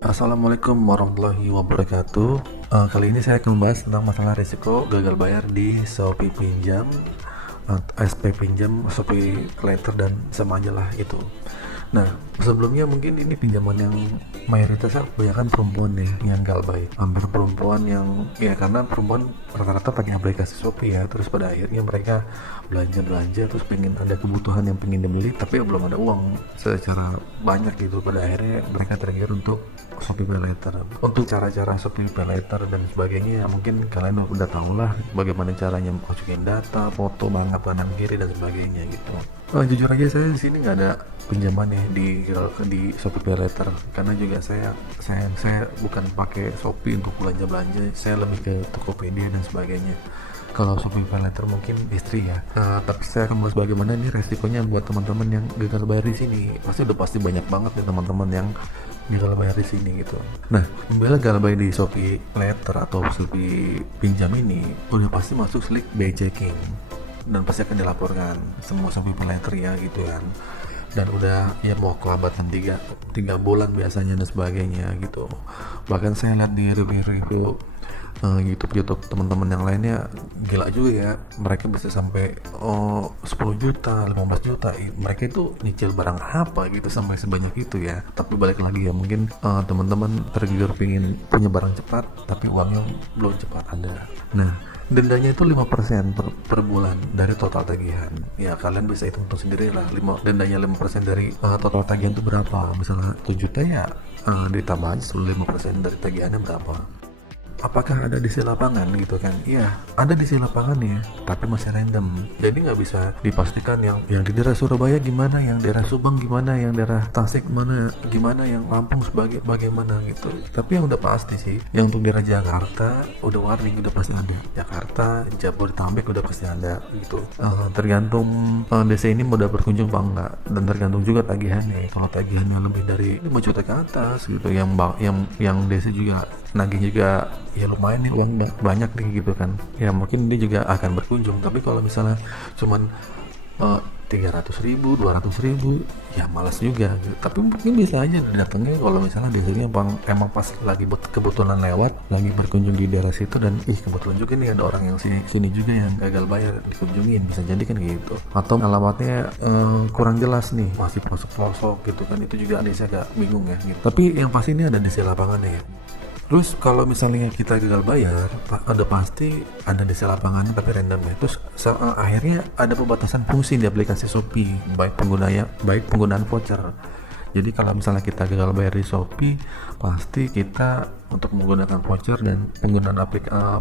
Assalamualaikum warahmatullahi wabarakatuh. Kali ini saya akan membahas tentang masalah risiko gagal bayar di Shopee Pinjam, SP Pinjam, Shopee Later dan sama aja lah itu. Nah, sebelumnya mungkin ini pinjaman yang mayoritasnya kebanyakan perempuan nih yang galbay. Hampir perempuan yang ya karena perempuan rata-rata pakai aplikasi Shopee ya, terus pada akhirnya mereka belanja terus pengen ada kebutuhan yang pengen dibeli tapi belum ada uang secara banyak gitu. Pada akhirnya mereka trigger untuk Shopee Pay Later. Untuk cara-cara Shopee Pay Later dan sebagainya ya mungkin kalian udah tahu lah bagaimana caranya masukin data, foto, banget kanan kiri dan sebagainya gitu. Jujur aja saya di sini nggak ada pinjaman ya di Shopee Pay Later karena juga saya bukan pakai Shopee untuk belanja, saya lebih ke Tokopedia dan sebagainya. Kalau Shopee Pay Later mungkin istri ya. Tapi saya akan bahas bagaimana ini resikonya buat teman-teman yang gagal bayar di sini. Pasti banyak banget ya teman-teman yang gagal bayar di sini gitu. Nah, bila gagal bayar di Shopee Later atau Shopee Pinjam ini udah pasti masuk slik BI checking dan pasti akan dilaporkan semua Shopee Pay Later ya gitu kan. Dan udah ya mau kelambatan 3 bulan biasanya dan sebagainya gitu. Bahkan saya lihat di review YouTube teman-teman yang lainnya gila juga ya, mereka bisa sampai 10 juta 15 juta mereka itu nyicil barang apa gitu sampai sebanyak itu ya. Tapi balik lagi ya, mungkin teman-teman tergiur pingin punya barang cepat tapi uangnya belum cepat ada. Nah, dendanya itu 5% per bulan dari total tagihan. Ya kalian bisa hitung sendiri lah, dendanya 5% dari total tagihan itu berapa. Misalnya 7 juta ya ditambah aja 5% dari tagihannya berapa. Apakah ada di sisi lapangan gitu kan? Iya, ada di sisi lapangan ya, tapi masih random. Jadi nggak bisa dipastikan yang di daerah Surabaya gimana, yang daerah Subang gimana, yang daerah Tasik gimana, yang Lampung bagaimana gitu. Tapi yang udah pasti sih, yang untuk daerah Jakarta udah warning udah pasti ada. Jakarta, Jabodetabek udah pasti ada gitu. Tergantung DC ini mau udah berkunjung apa enggak, dan tergantung juga tagihannya. Kalau tagihannya lebih dari 5 juta ke atas gitu, yang DC juga nagih juga ya lumayan nih, uang banyak nih gitu kan ya, mungkin dia juga akan berkunjung. Tapi kalau misalnya cuman 300.000 200.000 ya malas juga gitu. Tapi mungkin bisa aja datangnya kalau misalnya biasanya emang pas lagi kebetulan lewat lagi berkunjung di daerah situ dan kebetulan juga nih ada orang yang sini juga yang gagal bayar dikunjungin, bisa jadi kan gitu. Atau alamatnya kurang jelas nih, masih pelosok-pelosok gitu kan, itu juga ada saya agak bingung ya gitu. Tapi yang pasti ini ada di lapangan ya. Terus kalau misalnya kita gagal bayar, ada pasti ada di lapangan tapi random ya. Terus akhirnya ada pembatasan fungsi di aplikasi Shopee, baik penggunaan voucher. Jadi kalau misalnya kita gagal bayar di Shopee, pasti kita untuk menggunakan voucher dan penggunaan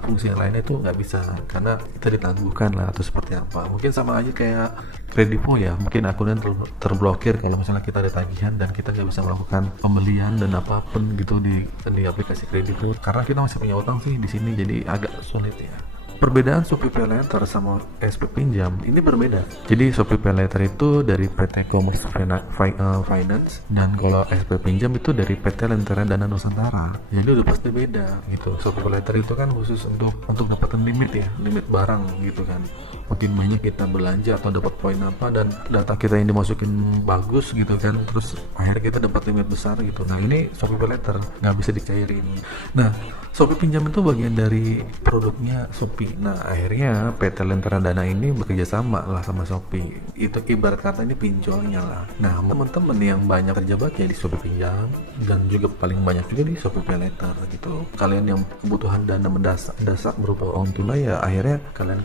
fungsi yang lainnya itu nggak bisa, karena kita ditangguhkan lah atau seperti apa. Mungkin sama aja kayak Kredivo ya, mungkin akunnya terblokir kalau misalnya kita ada tagihan dan kita nggak bisa melakukan pembelian dan apapun gitu di aplikasi Kredivo, karena kita masih punya utang sih di sini, jadi agak sulit ya. Perbedaan Shopee Pay Later sama SP Pinjam ini berbeda. Jadi Shopee Pay Later itu dari PT Commerce Finance, dan kalau SP Pinjam itu dari PT Lentera Dana Nusantara. Jadi udah pasti beda gitu. Shopee Pay Later itu kan khusus untuk dapetin limit barang gitu kan. Makin banyak kita belanja atau dapat poin apa dan data kita yang dimasukin bagus gitu kan, terus akhirnya kita dapat limit besar gitu. Nah ini Shopee Pay Later nggak bisa dicairin. Nah, Shopee Pinjam itu bagian dari produknya Shopee. Nah akhirnya PT Lentera Dana ini bekerja sama lah sama Shopee. Itu ibarat kata ini pinjolnya lah. Nah teman-teman yang banyak terjebak ya di Shopee Pinjam, dan juga paling banyak juga di Shopee Pay Later gitu. Kalian yang kebutuhan dana mendesak berupa uang tunai ya akhirnya kalian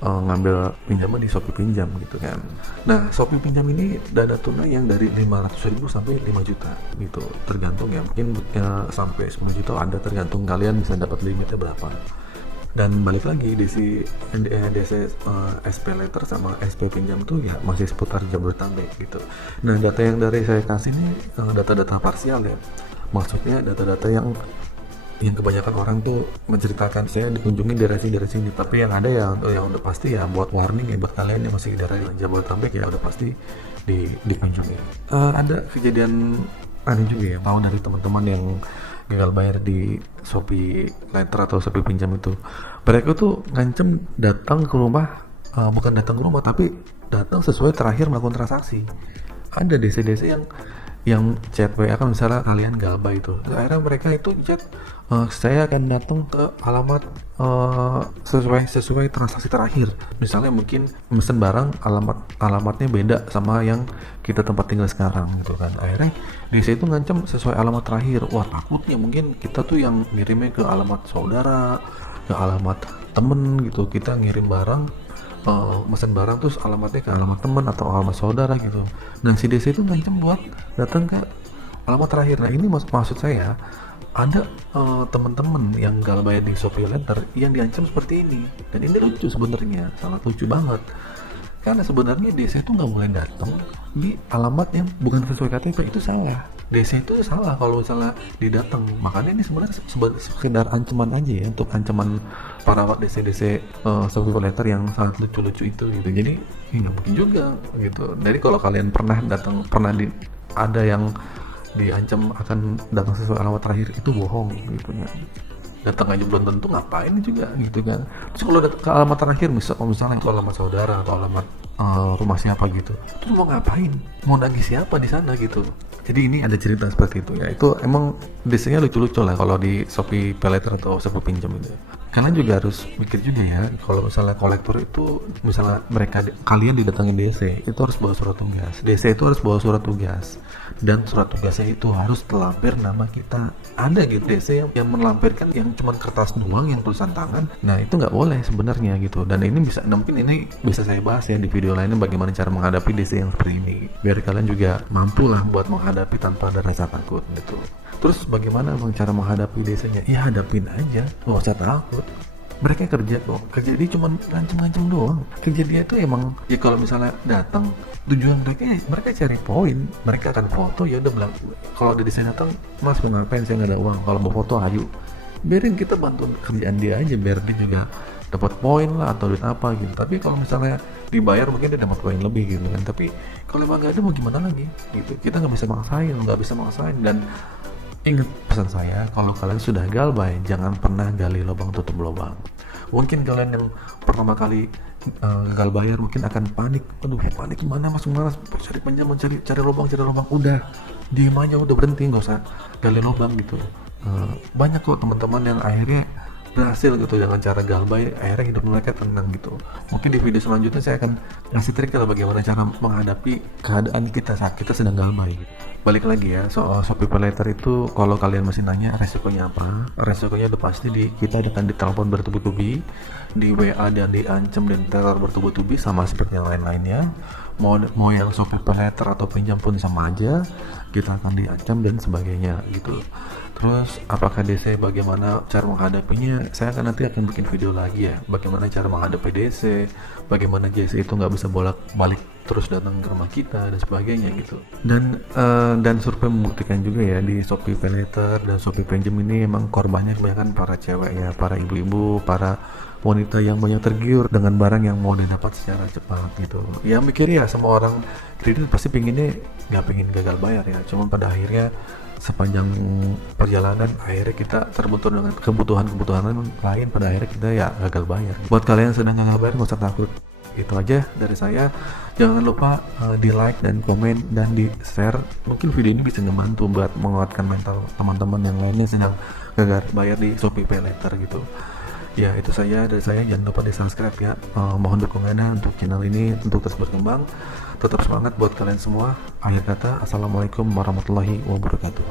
ngambil pinjaman di Shopee Pinjam gitu kan. Nah Shopee Pinjam ini dana tunai yang dari 500.000 sampai 5 juta gitu, tergantung ya, mungkin sampai 10 juta ada, tergantung kalian bisa dapat limitnya berapa. Dan balik lagi DC SP Later sama SP Pinjam tuh ya masih seputar Jabodetabek gitu. Nah data yang dari saya kasih ini data-data parsial ya, maksudnya data-data yang kebanyakan orang tuh menceritakan saya dikunjungi daerah sini, tapi yang ada ya yang udah pasti ya buat warning ya buat kalian yang masih di daerah Jabodetabek ya udah pasti dikunjungi. Ada kejadian aneh juga ya, tahu dari teman-teman yang gagal bayar di Shopee Later atau Shopee Pinjam itu, mereka tuh ngancem datang ke rumah, bukan datang ke rumah tapi datang sesuai terakhir melakukan transaksi. Ada DC-DC yang yang chat WA kan misalnya kalian galbay itu, akhirnya mereka itu chat, saya akan datang ke alamat sesuai transaksi terakhir. Misalnya mungkin mesen barang, alamatnya beda sama yang kita tempat tinggal sekarang gitu kan. Akhirnya di situ ngancam sesuai alamat terakhir. Wah, takutnya mungkin kita tuh yang ngirimnya ke alamat saudara, ke alamat temen gitu. Kita ngirim barang, mesen barang terus alamatnya ke alamat teman atau alamat saudara gitu. Dan si DC itu ngancam buat datang ke alamat terakhir. Nah ini maksud saya, ada teman-teman yang galbay di Shopee Letter yang diancam seperti ini. Dan ini lucu sebenarnya, sangat lucu banget. Karena sebenarnya DC itu nggak boleh datang di alamat yang bukan sesuai KTP, itu salah. DC itu salah kalau misalnya didatang. Makanya ini sebenarnya sekedar ancaman aja ya, untuk ancaman para DC Shopee Letter yang sangat lucu-lucu itu gitu. Jadi nggak mungkin juga gitu. Jadi kalau kalian pernah datang, ada yang diancam akan datang sesuai alamat terakhir, itu bohong gitu ya. Datang aja belum tentu, ngapain juga gitu kan. Terus kalau datang ke alamat terakhir, misalnya ke alamat saudara atau alamat rumah siapa gitu, terus mau ngapain, mau nagih siapa di sana gitu. Jadi ini ada cerita seperti itu ya. Itu emang desainnya lucu-lucu lah kalau di Shopee Paylater atau Shopee Pinjam itu. Kalian juga harus mikir juga ya, kalau misalnya kolektor itu, misalnya kalian didatangin DC, itu harus bawa surat tugas. DC itu harus bawa surat tugas, dan surat tugasnya itu harus terlampir nama kita. Ada gitu DC yang melampirkan yang cuman kertas doang, yang tulisan tangan. Nah itu nggak boleh sebenarnya gitu. Dan ini mungkin ini bisa saya bahas ya di video lainnya, bagaimana cara menghadapi DC yang seperti ini, biar kalian juga mampu lah buat menghadapi tanpa ada rasa takut gitu. Terus bagaimana cara menghadapi DC-nya? Ya hadapin aja, nggak usah takut. Mereka kerja dia cuma ngancem-ngancem doang. Kerja dia tuh emang ya, kalau misalnya datang, tujuan mereka cari poin, mereka akan foto. Ya udah bilang, kalau ada desain datang, mas mau ngapain, saya nggak ada uang, kalau mau foto ayo, biarin kita bantu kerjaan dia aja, biar dia juga dapat poin lah atau duit apa gitu. Tapi kalau misalnya dibayar mungkin dia dapat poin lebih gitu kan. Tapi kalau emang nggak ada, mau gimana lagi gitu, kita nggak bisa maksain. Dan ingat pesan saya, kalau kalian sudah galbay, jangan pernah gali lubang tutup lubang. Mungkin kalian yang pertama kali gagal bayar mungkin akan panik. Aduh, panik gimana, masuk mana, cari pinjaman, cari lubang. Udah diem aja, udah berhenti, nggak usah gali lubang gitu. Banyak kok teman-teman yang akhirnya berhasil gitu dengan cara galbay, akhirnya hidup mereka tenang gitu. Mungkin di video selanjutnya saya akan ngasih trik lah bagaimana cara menghadapi keadaan kita saat kita sedang galbay gitu. Balik lagi ya soal Shopee Paylater itu, kalau kalian masih nanya resikonya apa, resikonya udah pasti kita akan ditelepon bertubi-tubi, di WA dan diancam dan teror bertubi-tubi sama seperti yang lain-lainnya. Mau yang Shopee Paylater atau pinjam pun sama aja, kita akan diancam dan sebagainya gitu. Terus apakah DC, bagaimana cara menghadapinya, saya nanti akan bikin video lagi ya, bagaimana cara menghadapi DC, bagaimana DC itu nggak bisa bolak-balik terus datang ke rumah kita dan sebagainya gitu. Dan survei membuktikan juga ya, di Shopee Paylater dan Shopee Pinjam ini emang korbannya kebanyakan para cewek ya, para ibu-ibu, para wanita yang banyak tergiur dengan barang yang mau didapat secara cepat gitu. Ya mikir ya, semua orang kredit pasti pinginnya nggak pingin gagal bayar ya, cuman pada akhirnya sepanjang perjalanan akhirnya kita terbentur dengan kebutuhan lain, pada akhirnya kita ya gagal bayar. Buat kalian yang sedang gagal bayar, nggak usah takut. Itu aja dari saya. Jangan lupa di like dan komen dan di share. Mungkin video ini bisa ngebantu buat menguatkan mental teman-teman yang lainnya sedang gagal bayar di Shopee Paylater gitu. Ya itu dari saya, jangan lupa di subscribe ya. Mohon dukungannya untuk channel ini untuk terus berkembang. Tetap semangat buat kalian semua. Akhir kata, assalamualaikum warahmatullahi wabarakatuh.